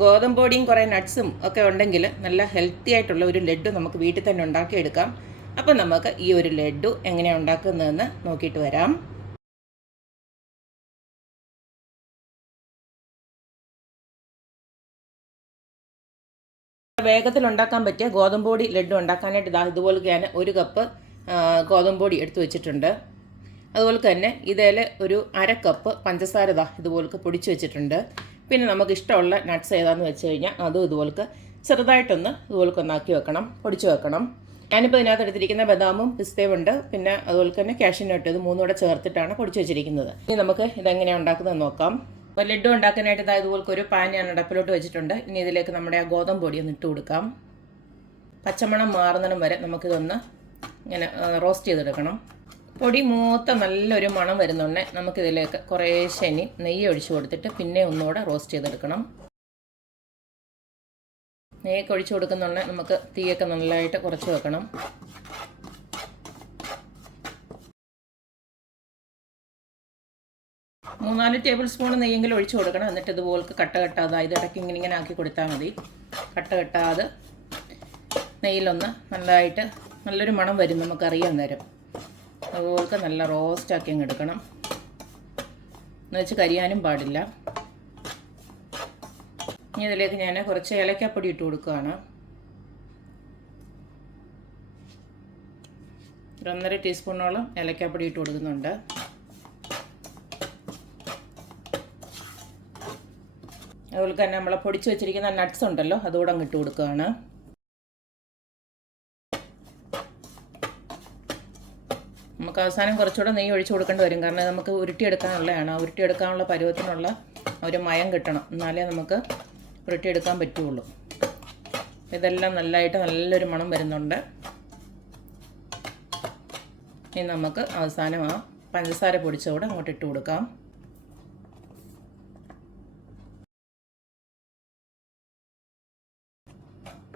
ഗോതമ്പ് പൊടിയും കുറേ നട്ട്സും ഒക്കെ ഉണ്ടെങ്കിൽ നല്ല ഹെൽത്തി ആയിട്ടുള്ള ഒരു ലഡു നമുക്ക് വീട്ടിൽ തന്നെ ഉണ്ടാക്കിയെടുക്കാം. അപ്പം നമുക്ക് ഈ ഒരു ലഡു എങ്ങനെയാണ് ഉണ്ടാക്കുന്നതെന്ന് നോക്കിയിട്ട് വരാം. വേഗത്തിൽ ഉണ്ടാക്കാൻ പറ്റിയ ഗോതമ്പൊടി ലഡ്ഡു ലഡു ഉണ്ടാക്കാനായിട്ട് ഇതാ ഇതുപോലെ ഞാൻ ഒരു കപ്പ് ഗോതമ്പൊടി എടുത്തു വെച്ചിട്ടുണ്ട്. അതുപോലെ തന്നെ ഇതിൽ ഒരു അര കപ്പ് പഞ്ചസാര ഇതാ ഇതുപോലെ പൊടിച്ചു വെച്ചിട്ടുണ്ട്. പിന്നെ നമുക്ക് ഇഷ്ടമുള്ള നട്ട്സ് ഏതാണെന്ന് വെച്ച് കഴിഞ്ഞാൽ അതും ഇതുപോലക്ക് ചെറുതായിട്ടൊന്ന് ഇതുപോലെ ഒന്നാക്കി വെക്കണം പൊടിച്ച് വെക്കണം. ഞാനിപ്പോൾ ഇതിനകത്ത് എടുത്തിരിക്കുന്ന ബദാമും പിസ്തയും ഉണ്ട്. പിന്നെ അതുപോലെ തന്നെ കാഷ്യൂ നട്ട് ഇത് മൂന്നും കൂടെ ചേർത്തിട്ടാണ് പൊടിച്ച് വെച്ചിരിക്കുന്നത്. ഇനി നമുക്ക് ഇതെങ്ങനെയാണ് ഉണ്ടാക്കുന്നത് നോക്കാം. അപ്പോൾ ലഡു ഉണ്ടാക്കാനായിട്ട് ഇതാ പോലെ ഒരു പാൻ ഞാൻ അടപ്പിലോട്ട് വെച്ചിട്ടുണ്ട്. ഇനി ഇതിലേക്ക് നമ്മുടെ ആ ഗോതമ്പ് പൊടി ഒന്ന് ഇട്ട് കൊടുക്കാം. പച്ചമണം മാറുന്നിടം വരെ നമുക്കിതൊന്ന് ഇങ്ങനെ റോസ്റ്റ് ചെയ്തെടുക്കണം. പൊടി മൂത്ത നല്ലൊരു മണം വരുന്നുണ്ട്. നമുക്കിതിലേക്ക് കുറേശ്ശെ ഇനി നെയ്യ് ഒഴിച്ചു കൊടുത്തിട്ട് പിന്നെ ഒന്നുകൂടെ റോസ്റ്റ് ചെയ്തെടുക്കണം. നെയ്യൊക്കെ ഒഴിച്ചു കൊടുക്കുന്നുണ്ട്. നമുക്ക് തീയൊക്കെ നല്ലതായിട്ട് കുറച്ച് വെക്കണം. മൂന്നാൽ ടേബിൾ സ്പൂൺ നെയ്യെങ്കിലും ഒഴിച്ചു കൊടുക്കണം. എന്നിട്ട് ഇതുപോലെ കട്ട കെട്ടാതെ ഇത് ഇടയ്ക്ക് ഇങ്ങനെ ഇങ്ങനെ ആക്കി കൊടുത്താൽ മതി. കട്ട കെട്ടാതെ നെയ്യിലൊന്ന് നല്ലതായിട്ട് നല്ലൊരു മണം വരും. നമുക്കറിയാൻ നേരം. അതുപോലെ നല്ല റോസ്റ്റാക്കി അങ്ങ് എടുക്കണം. എന്ന് വെച്ച് കരിയാനും പാടില്ല. ഇനി ഇതിലേക്ക് ഞാൻ കുറച്ച് ഏലക്കാപ്പൊടി ഇട്ട് കൊടുക്കുകയാണ്. ഒന്നര ടീസ്പൂണോളം ഏലക്കാപ്പൊടി ഇട്ട് കൊടുക്കുന്നുണ്ട്. അതുപോലെ തന്നെ നമ്മൾ പൊടിച്ച് വെച്ചിരിക്കുന്ന നട്ട്സ് ഉണ്ടല്ലോ അതുകൂടെ അങ്ങ് ഇട്ട് കൊടുക്കുകയാണ്. നമുക്ക് അവസാനം കുറച്ചുകൂടെ നെയ്യ് ഒഴിച്ചു കൊടുക്കേണ്ടി വരും. കാരണം നമുക്ക് ഉരുട്ടിയെടുക്കാനുള്ളതാണ്. ആ ഉരുട്ടിയെടുക്കാനുള്ള പരുവത്തിനുള്ള ഒരു മയം കിട്ടണം. എന്നാലേ നമുക്ക് ഉരുട്ടിയെടുക്കാൻ പറ്റുള്ളൂ. ഇതെല്ലാം നല്ലതായിട്ട് നല്ലൊരു മണം വരുന്നുണ്ട്. ഇനി നമുക്ക് അവസാനം ആ പഞ്ചസാര പൊടിച്ചുകൂടെ അങ്ങോട്ട് ഇട്ട് കൊടുക്കാം.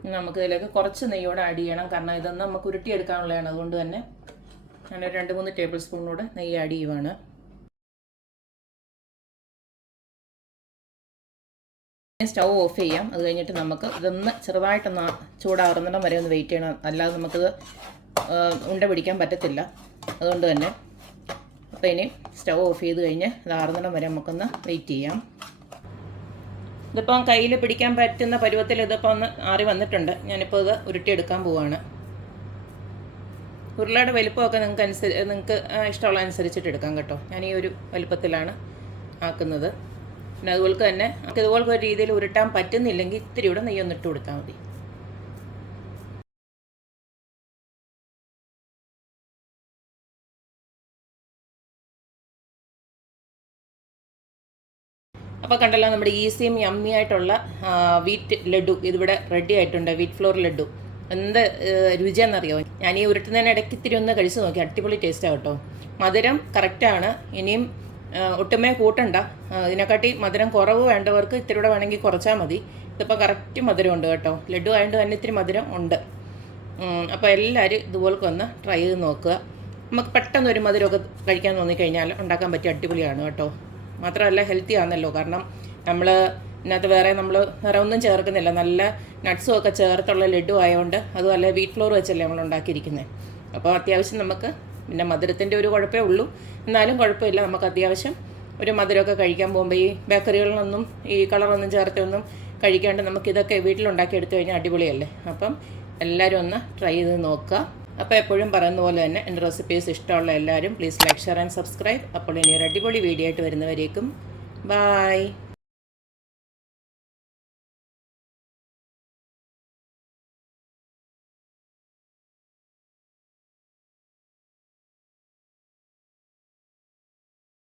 നമുക്ക് ഇതിലേക്ക് കുറച്ച് നെയ്യോടെ ആഡ് ചെയ്യണം. കാരണം ഇതൊന്നും നമുക്ക് ഉരുട്ടിയെടുക്കാനുള്ളതാണ്. അതുകൊണ്ട് തന്നെ ഞാൻ രണ്ട് മൂന്ന് ടേബിൾ സ്പൂണിലൂടെ നെയ്യ് ആഡ് ചെയ്യുവാണ്. സ്റ്റൗ ഓഫ് ചെയ്യാം. അത് കഴിഞ്ഞിട്ട് നമുക്ക് ഇതൊന്ന് ചെറുതായിട്ടൊന്ന് ചൂടാറുന്നിടം വരെ ഒന്ന് വെയിറ്റ് ചെയ്യണം. അല്ലാതെ നമുക്കിത് ഉണ്ട പിടിക്കാൻ പറ്റത്തില്ല. അതുകൊണ്ട് തന്നെ അപ്പോൾ ഇനി സ്റ്റൗ ഓഫ് ചെയ്ത് കഴിഞ്ഞ് ഇത് ആറുന്നിടം വരെ നമുക്കൊന്ന് വെയിറ്റ് ചെയ്യാം. ഇതിപ്പം കയ്യിൽ പിടിക്കാൻ പറ്റുന്ന പരുവത്തിൽ ഇതിപ്പോൾ ഒന്ന് ആറി വന്നിട്ടുണ്ട്. ഞാനിപ്പോൾ ഇത് ഉരുട്ടിയെടുക്കാൻ പോവാണ്. ഉരുളയുടെ വലിപ്പമൊക്കെ നിങ്ങൾക്ക് അനുസരിച്ച് നിങ്ങൾക്ക് ഇഷ്ടമുള്ള അനുസരിച്ചിട്ട് എടുക്കാം കേട്ടോ. ഞാൻ ഈ ഒരു വലിപ്പത്തിലാണ് ആക്കുന്നത്. പിന്നെ അതുപോലെ തന്നെ നമുക്ക് ഇതുപോലെ ഒരു രീതിയിൽ ഉരുട്ടാൻ പറ്റുന്നില്ലെങ്കിൽ ഇത്തിരി കൂടെ നെയ്യൊന്ന് ഇട്ട് കൊടുത്താൽ മതി. അപ്പോൾ കണ്ടല്ലോ നമ്മുടെ ഈസിയും യമ്മി ആയിട്ടുള്ള വീറ്റ് ലഡു. ഇതിവിടെ റെഡി ആയിട്ടുണ്ട്. Wheat flour laddu. എന്ത് രുചിയാണെന്നറിയോ? ഞാൻ ഈ ഉരുട്ടുന്നതിന് ഇടയ്ക്ക് ഇത്തിരി ഒന്ന് കഴിച്ച് നോക്കി. അടിപൊളി ടേസ്റ്റാണ് കേട്ടോ. മധുരം കറക്റ്റാണ് ഇനിയും ഒട്ടുമേ കൂട്ടണ്ട. ഇതിനെക്കാട്ടി മധുരം കുറവ് വേണ്ടവർക്ക് ഇത്തിരി കൂടെ വേണമെങ്കിൽ കുറച്ചാൽ മതി. ഇതിപ്പോൾ കറക്റ്റ് മധുരം ഉണ്ട് കേട്ടോ. ലഡു ആയതുകൊണ്ട് തന്നെ ഇത്തിരി മധുരം ഉണ്ട്. അപ്പോൾ എല്ലാവരും ഇതുപോലൊക്കെ ഒന്ന് ട്രൈ ചെയ്ത് നോക്കുക. നമുക്ക് പെട്ടെന്ന് ഒരു മധുരമൊക്കെ കഴിക്കാൻ തോന്നിക്കഴിഞ്ഞാൽ ഉണ്ടാക്കാൻ പറ്റിയ അടിപൊളിയാണ് കേട്ടോ. മാത്രമല്ല ഹെൽത്തി ആണല്ലോ. കാരണം നമ്മൾ ഇതിനകത്ത് വേറെ നമ്മൾ വേറെ ഒന്നും ചേർക്കുന്നില്ല. നല്ല നട്ട്സും ഒക്കെ ചേർത്തുള്ള ലഡു ആയതുകൊണ്ട് അതുമല്ല വീറ്റ് ഫ്ലോർ വെച്ചല്ലേ നമ്മൾ ഉണ്ടാക്കിയിരിക്കുന്നത് അപ്പോൾ അത്യാവശ്യം നമുക്ക് പിന്നെ മധുരത്തിന്റെ ഒരു കുഴപ്പമേ ഉള്ളൂ. എന്നാലും കുഴപ്പമില്ല. നമുക്ക് അത്യാവശ്യം ഒരു മധുരമൊക്കെ കഴിക്കാൻ പോകുമ്പോൾ ഈ ബേക്കറികളിലൊന്നും ഈ കളറൊന്നും ചേർത്തൊന്നും കഴിക്കാണ്ട് നമുക്ക് ഇതൊക്കെ വീട്ടിലുണ്ടാക്കി എടുത്തു കഴിഞ്ഞാൽ അടിപൊളിയല്ലേ. അപ്പം എല്ലാവരും ഒന്ന് ട്രൈ ചെയ്ത് നോക്കുക. അപ്പോൾ എപ്പോഴും പറയുന്ന പോലെ തന്നെ എന്റെ റെസിപ്പീസ് ഇഷ്ടമുള്ള എല്ലാവരും please like share and subscribe അപ്പോൾ ഇനി ഒരു അടിപൊളി വീഡിയോ ആയിട്ട് വരുന്നവരേക്കും. ബായ്